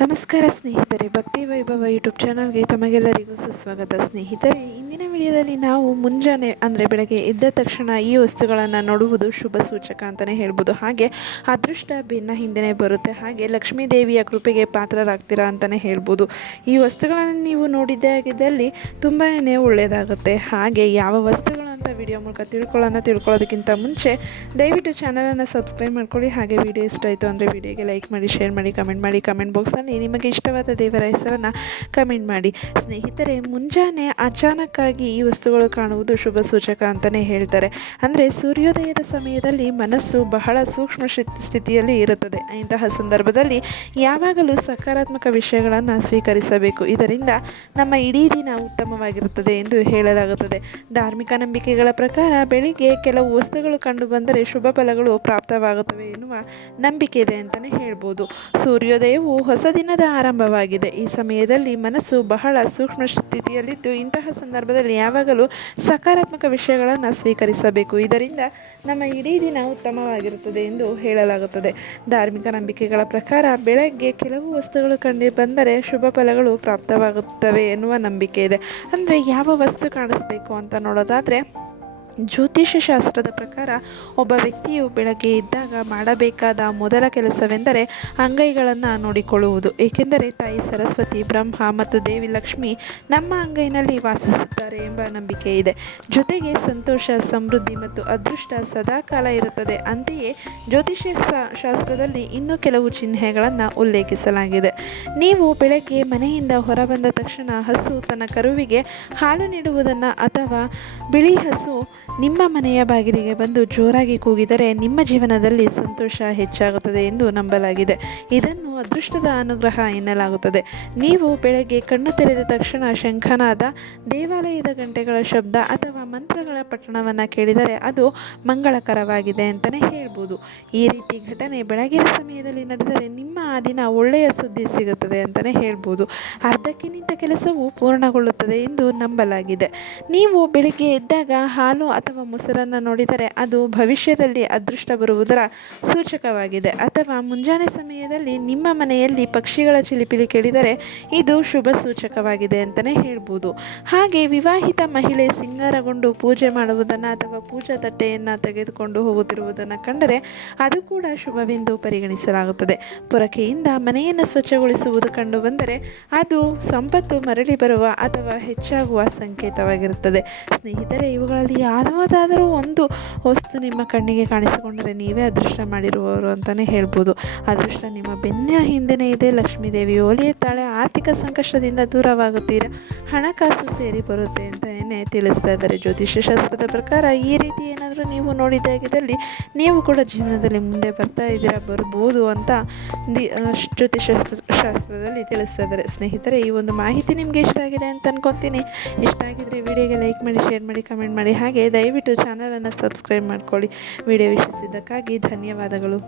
ನಮಸ್ಕಾರ ಸ್ನೇಹಿತರೆ, ಭಕ್ತಿ ವೈಭವ ಯೂಟ್ಯೂಬ್ ಚಾನಲ್ಗೆ ತಮಗೆಲ್ಲರಿಗೂ ಸುಸ್ವಾಗತ. ಸ್ನೇಹಿತರೆ, ಇಂದಿನ ವಿಡಿಯೋದಲ್ಲಿ ನಾವು ಮುಂಜಾನೆ ಅಂದರೆ ಬೆಳಗ್ಗೆ ಎದ್ದ ತಕ್ಷಣ ಈ ವಸ್ತುಗಳನ್ನು ನೋಡುವುದು ಶುಭ ಸೂಚಕ ಅಂತಲೇ ಹೇಳ್ಬೋದು. ಹಾಗೆ ಅದೃಷ್ಟ ಬೆನ್ನ ಹಿಂದೆನೇ ಬರುತ್ತೆ, ಹಾಗೆ ಲಕ್ಷ್ಮೀ ದೇವಿಯ ಕೃಪೆಗೆ ಪಾತ್ರರಾಗ್ತೀರಾ ಅಂತಲೇ ಹೇಳ್ಬೋದು. ಈ ವಸ್ತುಗಳನ್ನು ನೀವು ನೋಡಿದ್ದೇ ಆಗಿದ್ದಲ್ಲಿ ತುಂಬಾ ಒಳ್ಳೆಯದಾಗುತ್ತೆ. ಹಾಗೆ ಯಾವ ವಸ್ತುಗಳು ಅಂತ ವಿಡಿಯೋ ಮೂಲಕ ತಿಳ್ಕೊಳ್ಳೋದಕ್ಕಿಂತ ಮುಂಚೆ ದಯವಿಟ್ಟು ಚಾನಲನ್ನು ಸಬ್ಸ್ಕ್ರೈಬ್ ಮಾಡ್ಕೊಳ್ಳಿ. ಹಾಗೆ ವಿಡಿಯೋ ಇಷ್ಟ ಆಯಿತು ಅಂದರೆ ವಿಡಿಯೋಗೆ ಲೈಕ್ ಮಾಡಿ, ಶೇರ್ ಮಾಡಿ, ಕಮೆಂಟ್ ಬಾಕ್ಸಲ್ಲಿ ನಿಮಗೆ ಇಷ್ಟವಾದ ದೇವರ ಹೆಸರನ್ನು ಕಮೆಂಟ್ ಮಾಡಿ. ಸ್ನೇಹಿತರೆ, ಮುಂಜಾನೆ ಅಚಾನಕ್ಕಾಗಿ ಈ ವಸ್ತುಗಳು ಕಾಣುವುದು ಶುಭ ಸೂಚಕ ಅಂತಲೇ ಹೇಳ್ತಾರೆ. ಅಂದರೆ ಸೂರ್ಯೋದಯದ ಸಮಯದಲ್ಲಿ ಮನಸ್ಸು ಬಹಳ ಸೂಕ್ಷ್ಮ ಸ್ಥಿತಿಯಲ್ಲಿ ಇರುತ್ತದೆ. ಇಂತಹ ಸಂದರ್ಭದಲ್ಲಿ ಯಾವಾಗಲೂ ಸಕಾರಾತ್ಮಕ ವಿಷಯಗಳನ್ನು ಸ್ವೀಕರಿಸಬೇಕು. ಇದರಿಂದ ನಮ್ಮ ಇಡೀ ದಿನ ಉತ್ತಮವಾಗಿರುತ್ತದೆ ಎಂದು ಹೇಳಲಾಗುತ್ತದೆ. ಧಾರ್ಮಿಕ ನಂಬಿಕೆಗಳ ಪ್ರಕಾರ ಬೆಳಿಗ್ಗೆ ಕೆಲವು ವಸ್ತುಗಳು ಕಂಡು ಬಂದರೆ ಶುಭ ಫಲಗಳು ಪ್ರಾಪ್ತವಾಗುತ್ತವೆ ಎನ್ನುವ ನಂಬಿಕೆ ಇದೆ ಅಂತಲೇ ಹೇಳ್ಬೋದು. ಸೂರ್ಯೋದಯವು ಹೊಸ ದಿನದ ಆರಂಭವಾಗಿದೆ. ಈ ಸಮಯದಲ್ಲಿ ಮನಸ್ಸು ಬಹಳ ಸೂಕ್ಷ್ಮ ಸ್ಥಿತಿಯಲ್ಲಿದ್ದು ಇಂತಹ ಸಂದರ್ಭದಲ್ಲಿ ಯಾವಾಗಲೂ ಸಕಾರಾತ್ಮಕ ವಿಷಯಗಳನ್ನು ಸ್ವೀಕರಿಸಬೇಕು. ಇದರಿಂದ ನಮ್ಮ ಇಡೀ ದಿನ ಉತ್ತಮವಾಗಿರುತ್ತದೆ ಎಂದು ಹೇಳಲಾಗುತ್ತದೆ. ಧಾರ್ಮಿಕ ನಂಬಿಕೆಗಳ ಪ್ರಕಾರ ಬೆಳಗ್ಗೆ ಕೆಲವು ವಸ್ತುಗಳು ಕಂಡು ಬಂದರೆ ಶುಭ ಫಲಗಳು ಪ್ರಾಪ್ತವಾಗುತ್ತವೆ ಎನ್ನುವ ನಂಬಿಕೆ ಇದೆ. ಅಂದರೆ ಯಾವ ವಸ್ತು ಕಾಣಿಸ್ಬೇಕು ಅಂತ ನೋಡೋದಾದರೆ, ಜ್ಯೋತಿಷ್ಯ ಶಾಸ್ತ್ರದ ಪ್ರಕಾರ ಒಬ್ಬ ವ್ಯಕ್ತಿಯು ಬೆಳಗ್ಗೆ ಎದ್ದಾಗ ಮಾಡಬೇಕಾದ ಮೊದಲ ಕೆಲಸವೆಂದರೆ ಅಂಗೈಗಳನ್ನು ನೋಡಿಕೊಳ್ಳುವುದು. ಏಕೆಂದರೆ ತಾಯಿ ಸರಸ್ವತಿ, ಬ್ರಹ್ಮ ಮತ್ತು ದೇವಿ ಲಕ್ಷ್ಮಿ ನಮ್ಮ ಅಂಗೈನಲ್ಲಿ ವಾಸಿಸುತ್ತಾರೆ ಎಂಬ ನಂಬಿಕೆ ಇದೆ. ಜೊತೆಗೆ ಸಂತೋಷ, ಸಮೃದ್ಧಿ ಮತ್ತು ಅದೃಷ್ಟ ಸದಾಕಾಲ ಇರುತ್ತದೆ. ಅಂತೆಯೇ ಜ್ಯೋತಿಷ್ಯ ಶಾಸ್ತ್ರದಲ್ಲಿ ಇನ್ನೂ ಕೆಲವು ಚಿಹ್ನೆಗಳನ್ನು ಉಲ್ಲೇಖಿಸಲಾಗಿದೆ. ನೀವು ಬೆಳಗ್ಗೆ ಮನೆಯಿಂದ ಹೊರಬಂದ ತಕ್ಷಣ ಹಸು ತನ್ನ ಕರುವಿಗೆ ಹಾಲು ನೀಡುವುದನ್ನು ಅಥವಾ ಬಿಳಿ ಹಸು ನಿಮ್ಮ ಮನೆಯ ಬಾಗಿಲಿಗೆ ಬಂದು ಜೋರಾಗಿ ಕೂಗಿದರೆ ನಿಮ್ಮ ಜೀವನದಲ್ಲಿ ಸಂತೋಷ ಹೆಚ್ಚಾಗುತ್ತದೆ ಎಂದು ನಂಬಲಾಗಿದೆ. ಇದನ್ನು ಅದೃಷ್ಟದ ಅನುಗ್ರಹ ಎನ್ನಲಾಗುತ್ತದೆ. ನೀವು ಬೆಳಗ್ಗೆ ಕಣ್ಣು ತೆರೆದ ತಕ್ಷಣ ಶಂಖನಾದ, ದೇವಾಲಯದ ಗಂಟೆಗಳ ಶಬ್ದ ಅಥವಾ ಮಂತ್ರಗಳ ಪಠಣವನ್ನು ಕೇಳಿದರೆ ಅದು ಮಂಗಳಕರವಾಗಿದೆ ಅಂತಲೇ ಹೇಳ್ಬೋದು. ಈ ರೀತಿ ಘಟನೆ ಬೆಳಗಿನ ಸಮಯದಲ್ಲಿ ನಡೆದರೆ ನಿಮ್ಮ ಆ ದಿನ ಒಳ್ಳೆಯ ಸುದ್ದಿ ಸಿಗುತ್ತದೆ ಅಂತಲೇ ಹೇಳ್ಬೋದು. ಅರ್ಧಕ್ಕೆ ನಿಂತ ಕೆಲಸವು ಪೂರ್ಣಗೊಳ್ಳುತ್ತದೆ ಎಂದು ನಂಬಲಾಗಿದೆ. ನೀವು ಬೆಳಗ್ಗೆ ಎದ್ದಾಗ ಹಾಲು ಅಥವಾ ಮೊಸರನ್ನು ನೋಡಿದರೆ ಅದು ಭವಿಷ್ಯದಲ್ಲಿ ಅದೃಷ್ಟ ಬರುವುದರ ಸೂಚಕವಾಗಿದೆ. ಅಥವಾ ಮುಂಜಾನೆ ಸಮಯದಲ್ಲಿ ನಿಮ್ಮ ಮನೆಯಲ್ಲಿ ಪಕ್ಷಿಗಳ ಚಿಲಿಪಿಲಿ ಕೇಳಿದರೆ ಇದು ಶುಭ ಸೂಚಕವಾಗಿದೆ ಅಂತಲೇ ಹೇಳ್ಬೋದು. ಹಾಗೆ ವಿವಾಹಿತ ಮಹಿಳೆ ಸಿಂಗಾರಗೊಂಡು ಪೂಜೆ ಮಾಡುವುದನ್ನು ಅಥವಾ ಪೂಜಾ ತಟ್ಟೆಯನ್ನು ತೆಗೆದುಕೊಂಡು ಹೋಗುತ್ತಿರುವುದನ್ನು ಕಂಡರೆ ಅದು ಕೂಡ ಶುಭವೆಂದು ಪರಿಗಣಿಸಲಾಗುತ್ತದೆ. ಪೊರಕೆಯಿಂದ ಮನೆಯನ್ನು ಸ್ವಚ್ಛಗೊಳಿಸುವುದು ಕಂಡು ಬಂದರೆ ಅದು ಸಂಪತ್ತು ಮರಳಿ ಬರುವ ಅಥವಾ ಹೆಚ್ಚಾಗುವ ಸಂಕೇತವಾಗಿರುತ್ತದೆ. ಸ್ನೇಹಿತರೆ, ಇವುಗಳಲ್ಲಿ ಯಾವುದಾದರೂ ಒಂದು ವಸ್ತು ನಿಮ್ಮ ಕಣ್ಣಿಗೆ ಕಾಣಿಸಿಕೊಂಡರೆ ನೀವೇ ಅದೃಷ್ಟ ಮಾಡಿರುವವರು ಅಂತಲೇ ಹೇಳ್ಬೋದು. ಅದೃಷ್ಟ ನಿಮ್ಮ ಬೆನ್ನ ಹಿಂದೆನೇ ಇದೆ. ಲಕ್ಷ್ಮೀ ದೇವಿ ಒಲಿಯುತ್ತಾಳೆ. ಆರ್ಥಿಕ ಸಂಕಷ್ಟದಿಂದ ದೂರವಾಗುತ್ತೀರಾ, ಹಣಕಾಸು ಸೇರಿ ಬರುತ್ತೆ ಅಂತಲೇ ತಿಳಿಸ್ತಾ ಇದ್ದಾರೆ. ಜ್ಯೋತಿಷ್ಯ ಶಾಸ್ತ್ರದ ಪ್ರಕಾರ ಈ ರೀತಿ ಏನಾದರೂ ನೀವು ನೋಡಿದಾಗಿದ್ದಲ್ಲಿ ನೀವು ಕೂಡ ಜೀವನದಲ್ಲಿ ಮುಂದೆ ಬರ್ಬೋದು ಅಂತ ಜ್ಯೋತಿಷ್ಯ ಶಾಸ್ತ್ರದಲ್ಲಿ ತಿಳಿಸ್ತಾ ಇದ್ದಾರೆ. ಸ್ನೇಹಿತರೆ, ಈ ಒಂದು ಮಾಹಿತಿ ನಿಮಗೆ ಇಷ್ಟ ಆಗಿದೆ ಅಂತ ಅನ್ಕೊತೀನಿ. ಇಷ್ಟ ಆಗಿದ್ರೆ ವಿಡಿಯೋಗೆ ಲೈಕ್ ಮಾಡಿ, ಶೇರ್ ಮಾಡಿ, ಕಮೆಂಟ್ ಮಾಡಿ. ಹಾಗೆ ದಯವಿಟ್ಟು ಚಾನಲನ್ನು ಸಬ್ಸ್ಕ್ರೈಬ್ ಮಾಡ್ಕೊಳ್ಳಿ. ವಿಡಿಯೋ ವೀಕ್ಷಿಸಿದ್ದಕ್ಕಾಗಿ ಧನ್ಯವಾದಗಳು.